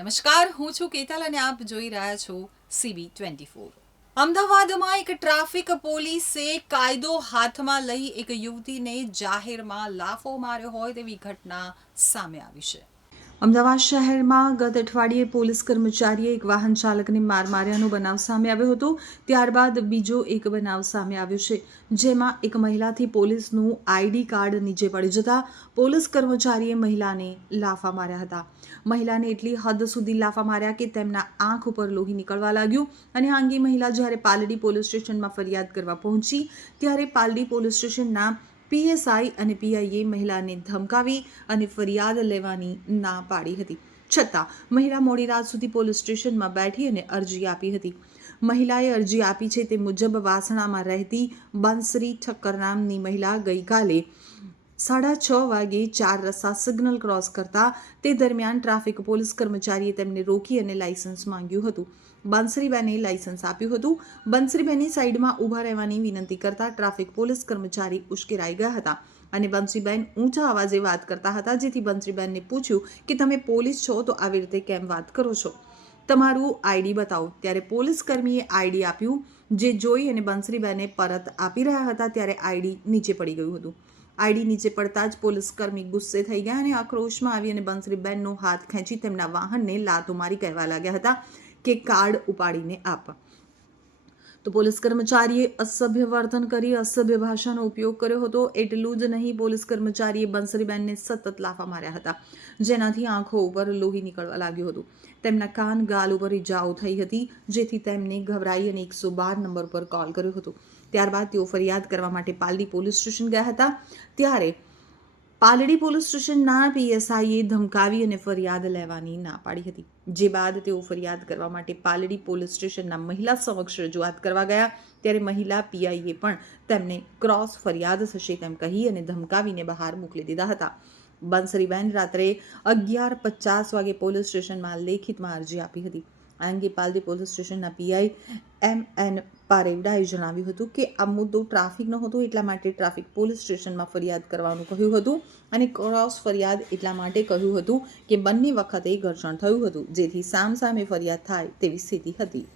નમસ્કાર, હું છું કેતલ અને આપ જોઈ રહ્યા છો CB24। અમદાવાદમાં એક ટ્રાફિક પોલીસે કાયદો હાથમાં લઈ એક યુવતીને જાહેરમાં લાફો માર્યો હોય તેવી ઘટના સામે આવી છે। અમદાવાદ શહેરમાં ગત અઠવાડિયે પોલીસ કર્મચારીએ એક વાહન ચાલકને માર માર્યાનો બનાવ સામે આવ્યો હતો। ત્યારબાદ બીજો એક બનાવ સામે આવ્યો છે, જેમાં એક મહિલાથી પોલીસનું આઈડી કાર્ડ નીચે પડી જતા પોલીસ કર્મચારીએ મહિલાને લાફા માર્યા હતા। મહિલાને એટલી હદ સુધી લાફા માર્યા કે તેમના આંખ ઉપર લોહી નીકળવા લાગ્યું અને આ અંગે મહિલા જ્યારે પાલડી પોલીસ સ્ટેશનમાં ફરિયાદ કરવા પહોંચી ત્યારે પાલડી પોલીસ સ્ટેશનના PSI અને PIએ મહિલાને ધમકાવી અને ફરિયાદ લેવાની ના પાડી હતી। છતાં મહિલા મોડી રાત સુધી પોલીસ સ્ટેશનમાં બેઠી અને અરજી આપી હતી। મહિલાએ અરજી આપી છે તે મુજબ વાસણામાં રહેતી બંસરી ઠક્કર નામની મહિલા ગઈકાલે 6:30 વાગે 4 રસ્તા સિગ્નલ ક્રોસ કરતા તે દરમિયાન ટ્રાફિક પોલીસ કર્મચારીએ તેમને રોકી અને લાયસન્સ માંગ્યું હતું। બંસરીબેને લાયસન્સ આપ્યું હતું। બંસરીબેને સાઈડમાં ઊભા રહેવાની વિનંતી કરતા ટ્રાફિક પોલીસ કર્મચારી ઉશ્કેરાઈ ગયા હતા અને બંસરીબેન ઊંચા અવાજે વાત કરતા હતા, જેથી બંસરીબેનને પૂછ્યું કે તમે પોલીસ છો તો આવી રીતે કેમ વાત કરો છો, તમારું આઈડી બતાવો। ત્યારે પોલીસ કર્મીએ આઈડી આપ્યું, જે જોઈ અને બંસરીબેને પરત આપી રહ્યા હતા ત્યારે આઈડી નીચે પડી ગયું હતું। આઈડી નીચે પડતા જ પોલીસ કર્મી ગુસ્સે થઈ ગયા અને આક્રોશમાં આવી અને બંસરીબેનનો હાથ ખેંચી તેમના વાહનને લાતો મારી કહેવા લાગ્યા હતા કે કાર્ડ ઉપાડીને આપ। તો પોલીસ કર્મચારીએ અસભ્ય વર્તન કરી અસભ્ય ભાષાનો ઉપયોગ કર્યો હતો। એટલું જ નહીં, પોલીસ કર્મચારીએ બંસરીબેનને સતત લાફા માર્યા હતા, જેનાથી આંખો ઉપર લોહી નીકળવા લાગ્યું હતું। તેમના કાન ગાલ ઉપર ઈજાઓ થઈ હતી, જેથી તેમને ગભરાઈ અને 112 નંબર પર કોલ કર્યો હતો। ત્યારબાદ તેઓ ફરિયાદ કરવા માટે પાલડી પોલીસ સ્ટેશન ગયા હતા। ત્યારે પાલડી પોલીસ સ્ટેશનના PSIએ ધમકાવી અને ફરિયાદ લેવાની ના પાડી હતી, જે બાદ તેઓ ફરિયાદ કરવા માટે પાલડી પોલીસ સ્ટેશનના મહિલા સમક્ષ રજૂઆત કરવા ગયા ત્યારે મહિલા PIએ પણ તેમને ક્રોસ ફરિયાદ થશે તેમ કહી અને ધમકાવીને બહાર મોકલી દીધા હતા। બંસરીબેન રાત્રે 11:50 વાગે પોલીસ સ્ટેશનમાં લેખિતમાં અરજી આપી હતી। આ અંગે પાલડી પોલીસ સ્ટેશનના PI MN પારેવડાએ જણાવ્યું હતું કે આ મુદ્દો ટ્રાફિકનો હતો, એટલા માટે ટ્રાફિક પોલીસ સ્ટેશનમાં ફરિયાદ કરવાનું કહ્યું હતું અને ક્રોસ ફરિયાદ એટલા માટે કહ્યું હતું કે બંને વખતે ઘર્ષણ થયું હતું, જેથી સામસામે ફરિયાદ થાય તેવી સ્થિતિ હતી।